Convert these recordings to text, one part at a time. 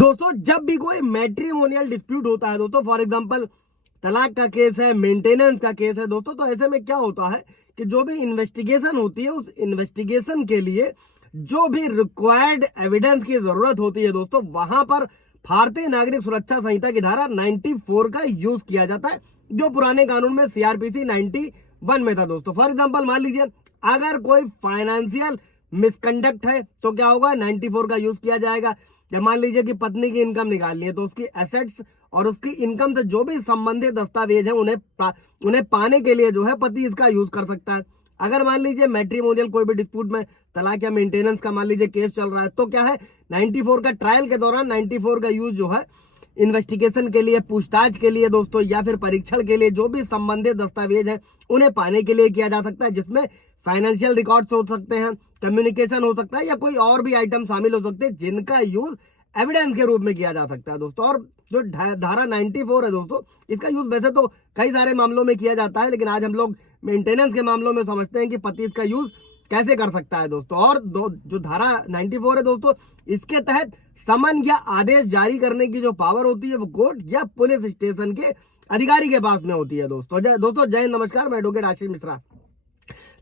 दोस्तों जब भी कोई मैट्रिमोनियल डिस्प्यूट होता है दोस्तों, फॉर एग्जांपल तलाक का केस है, मेंटेनेंस का केस है दोस्तों, तो ऐसे में क्या होता है कि जो भी इन्वेस्टिगेशन होती है उस इन्वेस्टिगेशन के लिए जो भी रिक्वायर्ड एविडेंस की जरूरत होती है दोस्तों, वहां पर भारतीय नागरिक सुरक्षा संहिता की धारा 94 का यूज किया जाता है, जो पुराने कानून में सीआरपीसी 91 में था दोस्तों। फॉर एग्जाम्पल मान लीजिए अगर कोई फाइनेंशियल मिसकंडक्ट है तो क्या होगा, 94 का यूज किया जाएगा। जब मान लीजिए कि पत्नी की इनकम निकालनी है तो उसकी एसेट्स और उसकी इनकम से जो भी संबंधित दस्तावेज हैं उन्हें पाने के लिए जो है पति इसका यूज कर सकता है। अगर मान लीजिए मैट्रिमोनियल कोई भी डिस्प्यूट में तलाक या मेंटेनेंस का मान लीजिए केस चल रहा है तो क्या है, 94 का ट्रायल के दौरान 94 का यूज जो है इन्वेस्टिगेशन के लिए, पूछताछ के लिए दोस्तों, या फिर परीक्षण के लिए जो भी संबंधित दस्तावेज हैं उन्हें पाने के लिए किया जा सकता है, जिसमें फाइनेंशियल रिकॉर्ड्स हो सकते हैं, कम्युनिकेशन हो सकता है, या कोई और भी आइटम शामिल हो सकते हैं जिनका यूज एविडेंस के रूप में किया जा सकता है दोस्तों। और जो धारा 94 है दोस्तों, इसका यूज वैसे तो कई सारे मामलों में किया जाता है, लेकिन आज हम लोग मेंटेनेंस के मामलों में समझते हैं कि पति इसका यूज कैसे कर सकता है दोस्तों। और जो धारा 94 है दोस्तों, इसके तहत समन या आदेश जारी करने की जो पावर होती है वो कोर्ट या पुलिस स्टेशन के अधिकारी के पास में होती है दोस्तों। जय हिंद, नमस्कार, मैं एडवोकेट आशीष मिश्रा।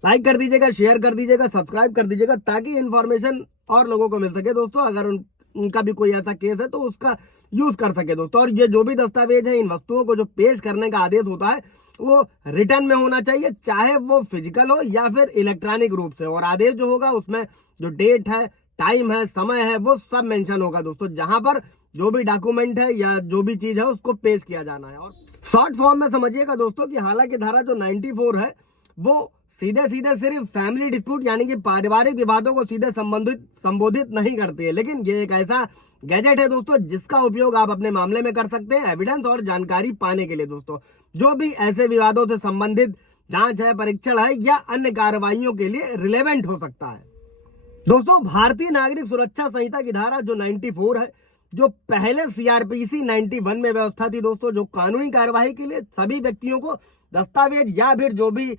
लाइक कर दीजिएगा, शेयर कर दीजिएगा, सब्सक्राइब कर दीजिएगा ताकि इन्फॉर्मेशन और लोगों को मिल सके दोस्तों। अगर उनका भी कोई ऐसा केस है तो उसका यूज कर सके दोस्तों। और ये जो भी दस्तावेज है, इन वस्तुओं को जो पेश करने का आदेश होता है वो रिटर्न में होना चाहिए, चाहे वो फिजिकल हो या फिर इलेक्ट्रॉनिक रूप से। और आदेश जो होगा उसमें जो डेट है, टाइम है, समय है, वो सब मेंशन होगा दोस्तों, जहां पर जो भी डॉक्यूमेंट है या जो भी चीज है उसको पेश किया जाना है। और शॉर्ट फॉर्म में समझिएगा दोस्तों कि हालांकि धारा जो 94 है वो सीधे सीधे सिर्फ फैमिली डिस्प्यूट यानी कि पारिवारिक विवादों को सीधे संबोधित नहीं करती है, लेकिन ये एक ऐसा गैजेट है दोस्तों जिसका उपयोग आप अपने मामले में कर सकते हैं एविडेंस और जानकारी पाने के लिए दोस्तों। जो भी ऐसे विवादों से संबंधित जांच है, परीक्षण है या अन्य कार्रवाइयों के लिए रिलेवेंट हो सकता है दोस्तों। भारतीय नागरिक सुरक्षा संहिता की धारा जो 94 है, जो पहले सीआरपीसी 91 में व्यवस्था थी दोस्तों, जो कानूनी कार्यवाही के लिए सभी व्यक्तियों को दस्तावेज या फिर जो भी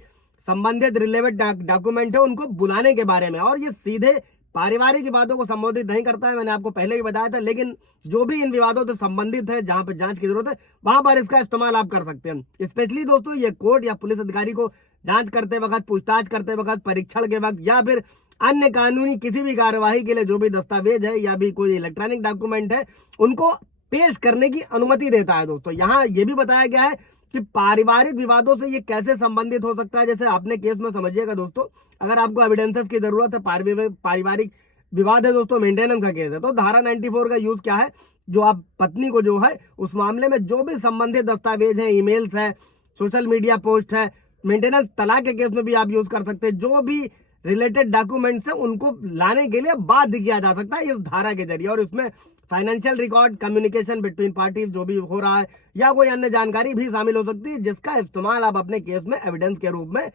संबंधित रिलेवेंट डॉक्यूमेंट है उनको बुलाने के बारे में। और ये सीधे पारिवारिक विवादों को संबोधित नहीं करता है, मैंने आपको पहले भी बताया था, लेकिन जो भी इन विवादों से संबंधित है, जहां पर जांच की जरूरत है, वहां पर इसका इस्तेमाल आप कर सकते हैं। स्पेशली दोस्तों ये कोर्ट या पुलिस अधिकारी को जांच करते वक्त, पूछताछ करते वक्त, परीक्षण के वक्त या फिर अन्य कानूनी किसी भी कार्यवाही के लिए जो भी दस्तावेज है या भी कोई इलेक्ट्रॉनिक डॉक्यूमेंट है उनको पेश करने की अनुमति देता है दोस्तों। यहाँ ये भी बताया गया है कि पारिवारिक विवादों से ये कैसे संबंधित हो सकता है। जैसे आपने केस में समझिएगा दोस्तों, अगर आपको एविडेंसेस की जरूरत है, पारिवारिक विवाद है दोस्तों, मेंटेनेंस का केस है, तो धारा 94 का यूज क्या है, जो आप पत्नी को जो है उस मामले में जो भी संबंधित दस्तावेज है, ईमेल्स है, सोशल मीडिया पोस्ट है, मेंटेनेंस तलाक के केस में भी आप यूज कर सकते हैं, जो भी रिलेटेड डॉक्यूमेंट्स है उनको लाने के लिए बाध्य किया जा सकता है इस धारा के जरिए। और इसमें financial record, communication between parties जो भी हो रहा है या कोई अन्य जानकारी भी शामिल हो सकती है, जिसका इस्तेमाल आप अपने केस में एविडेंस के रूप में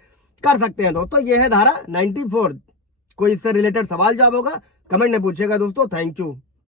कर सकते हैं दोस्तों। यह है धारा 94। कोई इससे रिलेटेड सवाल जवाब होगा कमेंट में पूछिएगा दोस्तों। Thank you.